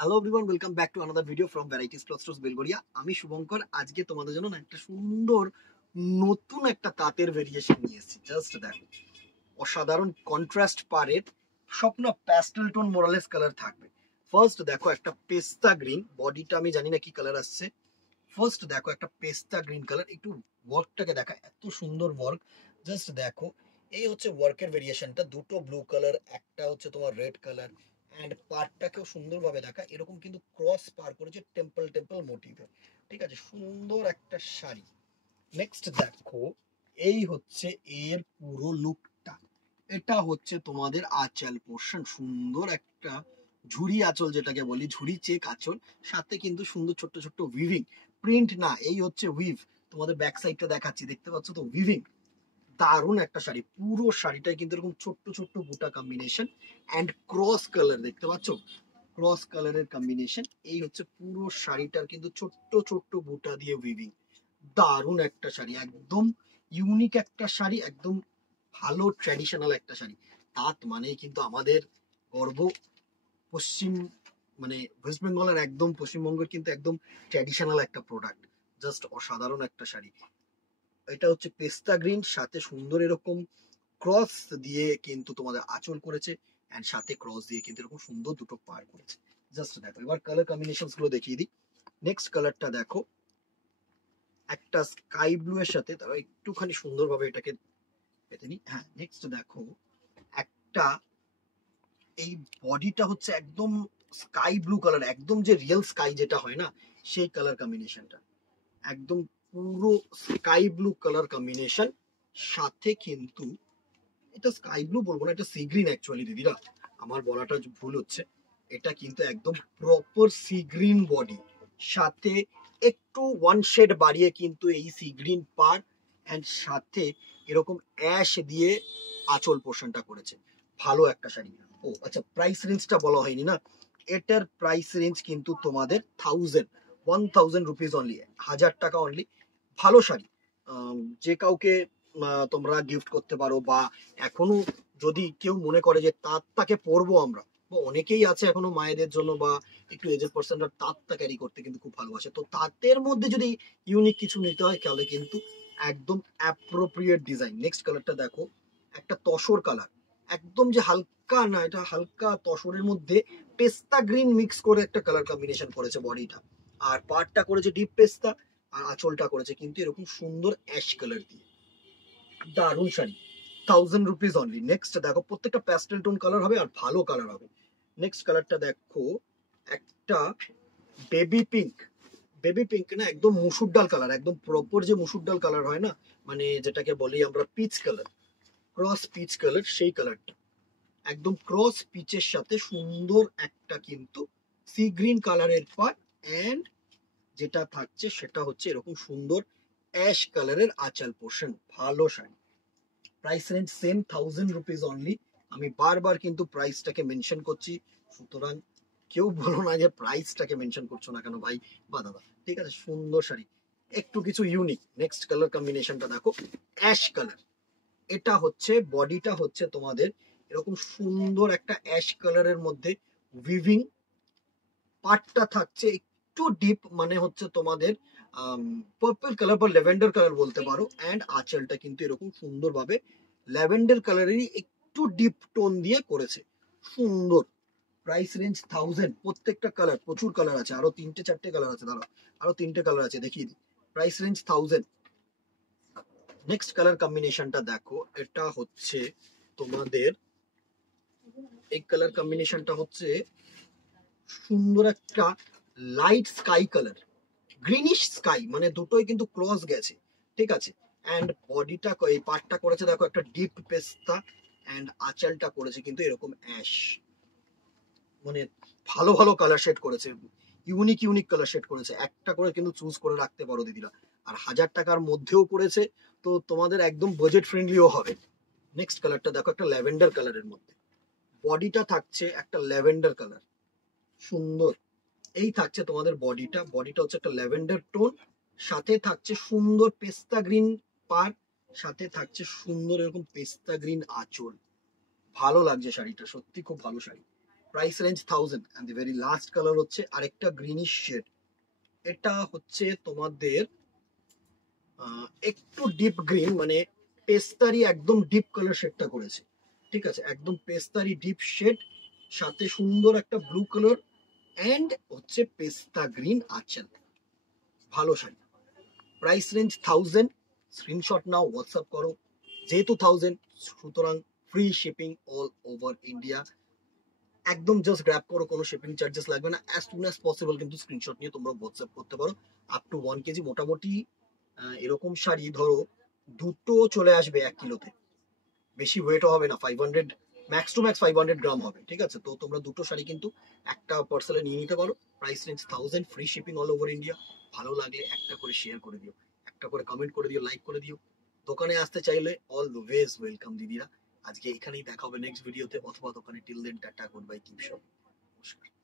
Hello everyone, welcome back to another video from varieties cloth stores Belgharia. আমি শুভঙ্কর। আজকে তোমাদের জন্য না একটা সুন্দর নতুন একটা তাঁতের ভেরিয়েশন নিয়ে এসেছি। জাস্ট দেখো, অসাধারণ কন্ট্রাস্ট পারের স্বপ্ন প্যাস্টেল টোন মোরালেস কালার থাকবে। ফার্স্ট দেখো একটা পেস্তা গ্রিন, বডিটা আমি জানি না কি কালার আসছে। ফার্স্ট দেখো একটা পেস্তা গ্রিন কালার, একটু ওয়ার্কটাকে দেখা, এত সুন্দর ওয়ার্ক। জাস্ট দেখো, এই হচ্ছে ওয়ার্কের ভেরিয়েশনটা, দুটো ব্লু কালার, একটা হচ্ছে তোমার রেড কালার, অ্যান্ড পার্টটাকেও সুন্দরভাবে দেখা, এরকম কিন্তু ক্রস পার করেছে টেম্পল টেম্পল মোটিভে। ঠিক আছে, সুন্দর একটা শাড়ি। নেক্সট দেখো, এই হচ্ছে এর পুরো লুকটা। এটা হচ্ছে তোমাদের আঁচল পোর্শন, সুন্দর একটা ঝুড়ি আঁচল, যেটাকে বলি ঝুড়ি চেক আঁচল, সাথে কিন্তু সুন্দর ছোট্ট ছোট্ট উইভিং, প্রিন্ট না, এই হচ্ছে উইভ। তোমাদের ব্যাক সাইডটা দেখাচ্ছি, দেখতে পাচ্ছ তো, উইভিং। দারুণ একটা শাড়ি, পুরো শাড়িটাই কিন্তু এরকম ছোট্ট ছোট্ট বুটা কম্বিনেশন অ্যান্ড ক্রস কালার, দেখতে পাচ্ছ ক্রস কালারের কম্বিনেশন। এই হচ্ছে পুরো শাড়িটার কিন্তু ছোট্ট ছোট্ট বুটা দিয়ে উইভিং। দারুণ একটা শাড়ি, একদম ইউনিক একটা শাড়ি, একদম ভালো ট্র্যাডিশনাল একটা শাড়ি। তাঁত মানে কিন্তু আমাদের গর্ব। পশ্চিম মানে ওয়েস্ট বেঙ্গলের, একদম পশ্চিমবঙ্গের কিন্তু একদম ট্র্যাডিশনাল একটা প্রোডাক্ট। জাস্ট অসাধারণ একটা শাড়ি। এটা হচ্ছে পেস্তা গ্রিন, সাথে সুন্দর এরকম ক্রস দিয়ে কিন্তু তোমাদের আঁচল করেছে, এন্ড সাথে ক্রস দিয়ে কিন্তু এরকম সুন্দর দুটো পার করেছে। জাস্ট দেখো, এবার কালার কম্বিনেশনস গুলো দেখিয়ে দিই। নেক্সট কালারটা দেখো, একটা স্কাই ব্লু এর সাথে, তারা একটুখানি সুন্দরভাবে এটাকে পেতে নি। হ্যাঁ, নেক্সট দেখো একটা, এই বডিটা হচ্ছে একদম স্কাই ব্লু কালার, একদম যে রিয়েল স্কাই যেটা হয় না, সেই কালার কম্বিনেশনটা, একদম পুরো স্কাই ব্লু কালার কম্বিনেশন। সাথে কিন্তু এটা স্কাই ব্লু বলবো না, এটা সি গ্রিন অ্যাকচুয়ালি দিদিরা, আমার বলাটা ভুল হচ্ছে। এটা কিন্তু একদম প্রপার সি গ্রিন বডি, সাথে একটু ওয়ান শেড বাড়িয়ে কিন্তু এই সি গ্রিন পার, এন্ড সাথে এরকম অ্যাশ দিয়ে আঁচল পোর্শনটা করেছে। ভালো একটা শাড়ি। ও আচ্ছা, প্রাইস রেঞ্জটা বলা হয়নি না। এটার প্রাইস রেঞ্জ কিন্তু তোমাদের 1000 রুপিস অনলি, 1000 টাকা অনলি। ভালো শাড়ি, যে কাউকে তোমরা গিফট করতে পারো, বা এখনো যদি কেউ মনে করে যে তাঁতটাকে পরবো আমরা, বা অনেকেই আছে এখনো মায়েদের জন্য বা একটু এজেড পার্সনরা তাঁতটা ক্যারি করতে কিন্তু খুব ভালোবাসে, তো তাঁতের মধ্যে যদি ইউনিক কিছু নিতে হয় তাহলে কিন্তু একদম অ্যাপ্রোপ্রিয়েট ডিজাইন। নেক্সট কালারটা দেখো, একটা তসর কালার, একদম যে হালকা না, এটা হালকা তসরের মধ্যে পেস্তা গ্রিন মিক্স করে একটা কালার কম্বিনেশন করেছে বডিটা, আর পার্টটা করেছে ডিপ পেস্তা, আর আঁচলটা করেছে কিন্তু এরকম সুন্দর অ্যাশ কালার দিয়ে। দারুণ শাড়ি, 1000 রুপিস অনলি। নেক্সট দেখো, প্রত্যেকটা প্যাস্টেল টোন কালার হবে আর ভালো কালার হবে। নেক্সট কালারটা দেখো, একটা বেবি পিঙ্ক, বেবি পিঙ্ক না, একদম মুসুর ডাল কালার, একদম প্রপার যে মুসুর ডাল কালার হয় না, মানে যেটাকে বলি আমরা peach colour, cross peach colour, সেই কালারটা একদম ক্রস পিচের সাথে সুন্দর একটা কিন্তু সি গ্রিন কালারের পার, এন্ড যেটা থাকছে সেটা হচ্ছে এরকম সুন্দর অ্যাশ কালারের আঁচল পোর্শন। ভালো sari, price range same 1000 rupees only. আমি বারবার কিন্তু প্রাইসটাকে মেনশন করছি, সুতরাং কেউ বলো না যে প্রাইসটাকে মেনশন করছো না কেন ভাই বা দাদা। ঠিক আছে, সুন্দর শাড়ি, একটু কিছু ইউনিক। নেক্সট কালার কম্বিনেশনটা দেখো, অ্যাশ কালার। এটা হচ্ছে বডিটা হচ্ছে তোমাদের এরকম সুন্দর একটা অ্যাশ কালারের মধ্যে উইভিং, পার্টটা থাকছে একটু ডিপ, মানে হচ্ছে তোমাদের পার্পল কালার বা ল্যাভেন্ডার কালার বলতে পারো, এন্ড আঁচলটা কিন্তু এরকম সুন্দরভাবে ল্যাভেন্ডার কালারেরই একটু ডিপ টোন দিয়ে করেছে, সুন্দর। প্রাইস রেঞ্জ 1000, প্রত্যেকটা কালার, প্রচুর কালার আছে, আরো তিনটে চারটে কালার আছে, দাঁড়া আরো তিনটে কালার আছে দেখিয়ে দিই। Price range 1000। নেক্সট কালার কম্বিনেশনটা দেখো, এটা হচ্ছে তোমাদের, এই কালার কম্বিনেশনটা হচ্ছে সুন্দর একটা light sky colour, greenish sky, মানে দুটোই কিন্তু ক্রস গেছে। ঠিক আছে, এন্ড বডিটা, এই পার্টটা করেছে দেখো একটা ডিপ পেস্তা, এন্ড আঁচলটা করেছে কিন্তু এরকম অ্যাশ, মানে ভালো ভালো কালার শেড করেছে, ইউনিক ইউনিক কালার শেড করেছে, একটা করে কিন্তু চুজ করে রাখতে পারো দিদিরা। আর 1000 টাকার মধ্যেও করেছে, তো তোমাদের একদম বাজেট ফ্রেন্ডলিও হবে। নেক্সট কালারটা দেখো, একটা ল্যাভেন্ডার কালারের মধ্যে, বডিটা থাকছে একটা ল্যাভেন্ডার কালার, সুন্দর। এই থাকছে তোমাদের বডিটা, বডিটা হচ্ছে একটা ল্যাভেন্ডার টোন, সাথে থাকছে সুন্দর পেস্তা গ্রিন পার, সাথে থাকছে সুন্দর এরকম পেস্তা গ্রিন আঁচল। ভালো লাগছে শাড়িটা, সত্যি খুব ভালো sari. Price range 1000 and the very last colour হচ্ছে আরেকটা গ্রিনিশ শেড। এটা হচ্ছে তোমাদের একটু ডিপ গ্রিন, মানে পেস্তারি একদম ডিপ কালার শেডটা করেছে, ঠিক আছে, একদম পেস্তারি ডিপ শেড, সাথে সুন্দর একটা ব্লু কালার এন্ড হচ্ছে পেস্তা গ্রিন আঁচল। ভালো শাড়ি, প্রাইস রেঞ্জ 1000। স্ক্রিনশট নাও, হোয়াটসঅ্যাপ করো, যেহেতু 1000 সুতরাং free shipping all over India. একদম জাস্ট গ্র্যাব করো, কোনো শিপিং চার্জেস লাগবে না। অ্যাজ সুন অ্যাজ পসিবল কিন্তু স্ক্রিনশট নিয়ে তোমরা হোয়াটসঅ্যাপ করতে পারো। আপ টু 1 কেজি মোটামুটি এরকম শাড়ি ধরো দুটো চলে আসবে 1 কিলোতে, বেশি ওয়েটও হবে না, 500 ম্যাক্স টু ম্যাক্স 500 গ্রাম হবে, ঠিক আছে। তো তোমরা দুটো শাড়ি কিন্তু একটা পার্সেলে নিয়ে নিতে পারো। Price range 1000, free shipping all over India. ভালো লাগলে একটা করে শেয়ার করে দিও, একটা করে কমেন্ট করে দিও, লাইক করে দিও। দোকানে আসতে চাইলে অলওয়েজ ওয়েলকাম দিদিরা। আজকে এখানেই দেখা হবে নেক্সট ভিডিওতে, অথবা দোকানে। Till then tata, goodbye, keep shop, নমস্কার।